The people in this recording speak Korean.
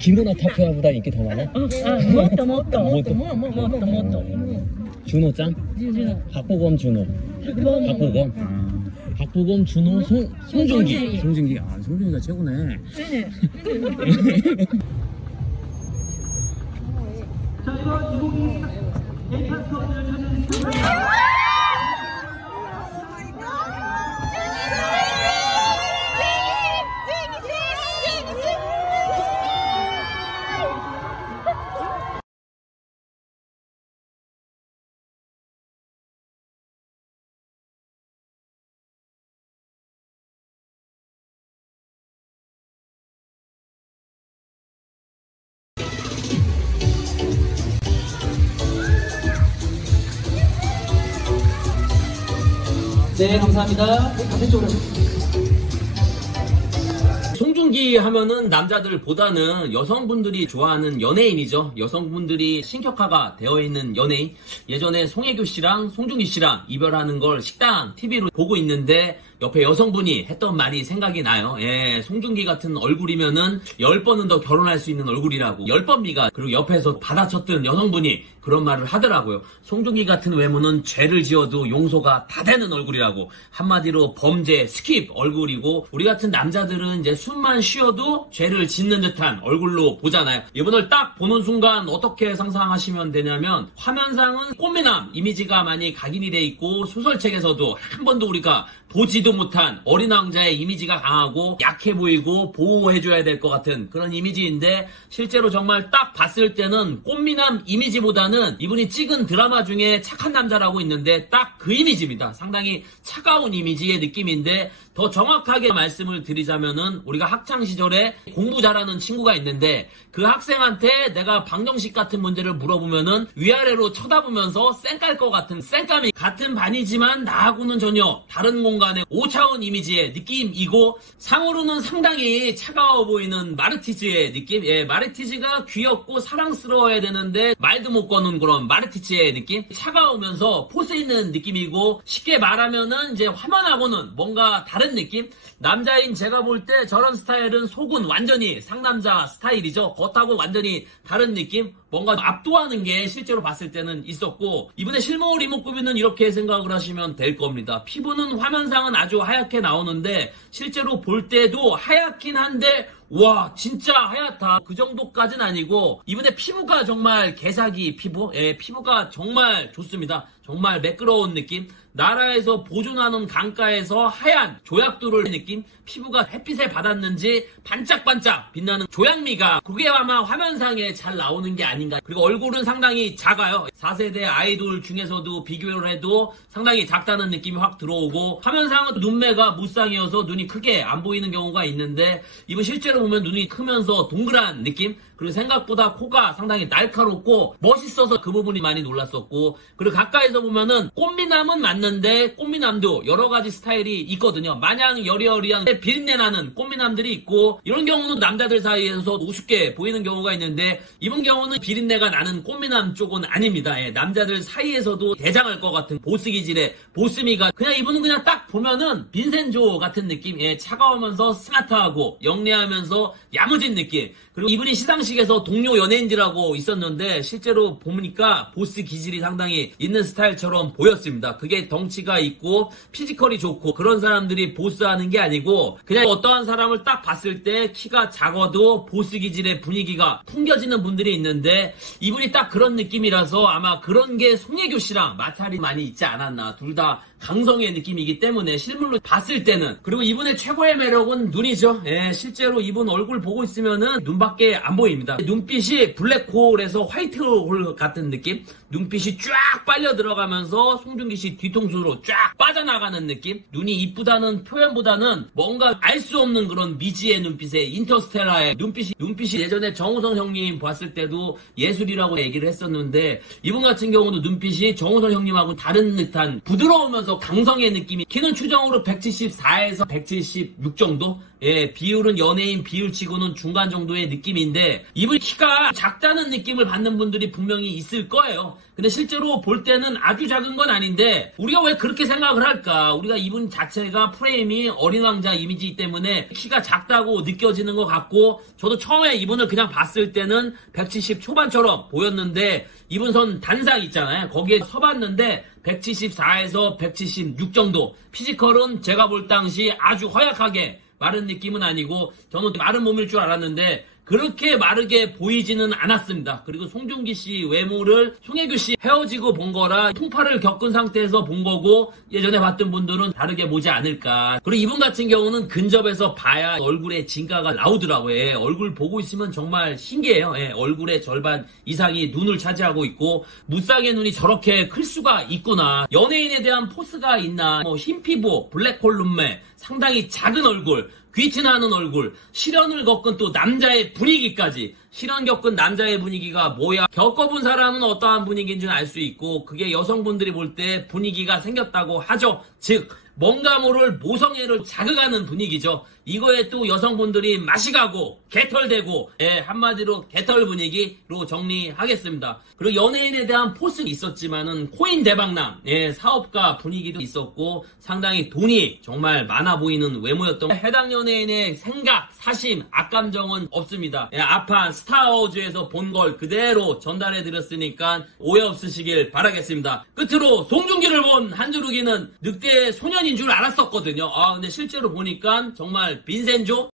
김은아 타투야보다 인기 더 많아? もっともっともっともっともっと 준호짱? 박보검 준호. 박보검. 박보검 준호 송중기. 송중기. 아, 송중기가 최고네. 자, 이번 이곡이 A판 수업을 찾는 네, 감사합니다. 반대쪽으로. 송중기 하면은 남자들보다는 여성분들이 좋아하는 연예인이죠. 여성분들이 신격화가 되어 있는 연예인. 예전에 송혜교 씨랑 송중기 씨랑 이별하는 걸 식당 TV로 보고 있는데 옆에 여성분이 했던 말이 생각이 나요. 예, 송중기 같은 얼굴이면은 10번은 더 결혼할 수 있는 얼굴이라고. 10번미가 그리고 옆에서 받아쳤던 여성분이 그런 말을 하더라고요. 송중기 같은 외모는 죄를 지어도 용서가 다 되는 얼굴이라고. 한마디로 범죄 스킵 얼굴이고, 우리 같은 남자들은 이제 숨만 쉬어도 죄를 짓는 듯한 얼굴로 보잖아요. 이분을 딱 보는 순간 어떻게 상상하시면 되냐면, 화면상은 꽃미남 이미지가 많이 각인이 돼 있고, 소설책에서도 한 번도 우리가 보지도 못한 어린 왕자의 이미지가 강하고 약해 보이고 보호해줘야 될 것 같은 그런 이미지인데, 실제로 정말 딱 봤을 때는 꽃미남 이미지보다는 이분이 찍은 드라마 중에 착한 남자라고 있는데 딱 그 이미지입니다. 상당히 차가운 이미지의 느낌인데, 더 정확하게 말씀을 드리자면은 우리가 학창시절에 공부 잘하는 친구가 있는데 그 학생한테 내가 방정식 같은 문제를 물어보면은 위아래로 쳐다보면서 쌩깔 것 같은, 쌩감이 같은 반이지만 나하고는 전혀 다른 공간의 5차원 이미지의 느낌이고, 상으로는 상당히 차가워 보이는 마르티즈의 느낌. 예, 마르티즈가 귀엽고 사랑스러워야 되는데 말도 못 거는 그런 마르티즈의 느낌. 차가우면서 포스 있는 느낌이고, 쉽게 말하면은 이제 화면하고는 뭔가 다른 느낌? 남자인 제가 볼 때 저런 스타일은 속은 완전히 상남자 스타일이죠. 겉하고 완전히 다른 느낌? 뭔가 압도하는 게 실제로 봤을 때는 있었고, 이분의 실물 이목구비는 이렇게 생각을 하시면 될 겁니다. 피부는 화면상은 아주 하얗게 나오는데 실제로 볼 때도 하얗긴 한데 와 진짜 하얗다 그 정도까지는 아니고, 이분의 피부가 정말 개사기 피부. 예, 피부가 정말 좋습니다. 정말 매끄러운 느낌. 나라에서 보존하는 강가에서 하얀 조약돌을 느낌. 피부가 햇빛에 받았는지 반짝반짝 빛나는 조약미가, 그게 아마 화면상에 잘 나오는 게 아닌가. 그리고 얼굴은 상당히 작아요. 4세대 아이돌 중에서도 비교를 해도 상당히 작다는 느낌이 확 들어오고, 화면상은 눈매가 무쌍이어서 눈이 크게 안 보이는 경우가 있는데, 이분 실제로 보면 눈이 크면서 동그란 느낌. 그리고 생각보다 코가 상당히 날카롭고 멋있어서 그 부분이 많이 놀랐었고, 그리고 가까이서 보면은 꽃미남은 맞는데 꽃미남도 여러 가지 스타일이 있거든요. 마냥 여리여리한 비린내 나는 꽃미남들이 있고, 이런 경우는 남자들 사이에서 우습게 보이는 경우가 있는데, 이분 경우는 비린내가 나는 꽃미남 쪽은 아닙니다. 예, 남자들 사이에서도 대장할 것 같은 보스 기질의 보스미가, 그냥 이분은 그냥 딱 보면은 빈센조 같은 느낌. 예, 차가우면서 스마트하고 영리하면서 야무진 느낌. 그리고 이분이 시상식에서 동료 연예인들하고 있었는데 실제로 보니까 보스 기질이 상당히 있는 스타일처럼 보였습니다. 그게 덩치가 있고 피지컬이 좋고 그런 사람들이 보스하는 게 아니고, 그냥 어떠한 사람을 딱 봤을 때 키가 작아도 보스 기질의 분위기가 풍겨지는 분들이 있는데, 이분이 딱 그런 느낌이라서 아마 그런 게 송혜교 씨랑 마찰이 많이 있지 않았나. 둘 다 강성의 느낌이기 때문에 실물로 봤을 때는. 그리고 이분의 최고의 매력은 눈이죠. 예, 실제로 이분 얼굴 보고 있으면은 눈밖에 안 보입니다. 눈빛이 블랙홀에서 화이트홀 같은 느낌? 눈빛이 쫙 빨려 들어가면서 송중기 씨 뒤통수로 쫙 빠져나가는 느낌? 눈이 이쁘다는 표현보다는 뭔가 알 수 없는 그런 미지의 눈빛의 인터스텔라의 눈빛이 예전에 정우성 형님 봤을 때도 예술이라고 얘기를 했었는데, 이분 같은 경우도 눈빛이 정우성 형님하고 다른 듯한 부드러우면서 하면서 강성의 느낌이, 키는 추정으로 174에서 176 정도? 예, 비율은 연예인 비율치고는 중간 정도의 느낌인데, 이분 키가 작다는 느낌을 받는 분들이 분명히 있을 거예요. 근데 실제로 볼 때는 아주 작은 건 아닌데, 우리가 왜 그렇게 생각을 할까? 우리가 이분 자체가 프레임이 어린 왕자 이미지 때문에 키가 작다고 느껴지는 것 같고, 저도 처음에 이분을 그냥 봤을 때는 170 초반처럼 보였는데, 이분 손 단상 있잖아요. 거기에 서봤는데 174에서 176 정도. 피지컬은 제가 볼 당시 아주 허약하게 마른 느낌은 아니고, 저는 마른 몸일 줄 알았는데 그렇게 마르게 보이지는 않았습니다. 그리고 송중기 씨 외모를 송혜교 씨 헤어지고 본 거라 풍파를 겪은 상태에서 본 거고, 예전에 봤던 분들은 다르게 보지 않을까. 그리고 이분 같은 경우는 근접해서 봐야 얼굴에 진가가 나오더라고요. 예, 얼굴 보고 있으면 정말 신기해요. 예, 얼굴의 절반 이상이 눈을 차지하고 있고, 무쌍의 눈이 저렇게 클 수가 있구나. 연예인에 대한 포스가 있나. 흰 피부, 블랙홀 눈매, 상당히 작은 얼굴, 귀티나는 얼굴, 실연을 겪은 또 남자의 분위기까지. 실연 겪은 남자의 분위기가 뭐야? 겪어본 사람은 어떠한 분위기인지는 알 수 있고, 그게 여성분들이 볼 때 분위기가 생겼다고 하죠. 즉, 뭔가 모를 모성애를 자극하는 분위기죠. 이거에 또 여성분들이 맛이 가고 개털대고, 예, 한마디로 개털 분위기로 정리하겠습니다. 그리고 연예인에 대한 포스는 있었지만은 코인 대박남, 예, 사업가 분위기도 있었고, 상당히 돈이 정말 많아 보이는 외모였던, 해당 연예인의 생각, 사심, 악감정은 없습니다. 예, 아판 스타워즈에서 본 걸 그대로 전달해 드렸으니까 오해 없으시길 바라겠습니다. 끝으로 송중기를 본 한주루기는 늑대 소년인 줄 알았었거든요. 근데 실제로 보니까 정말 빈센조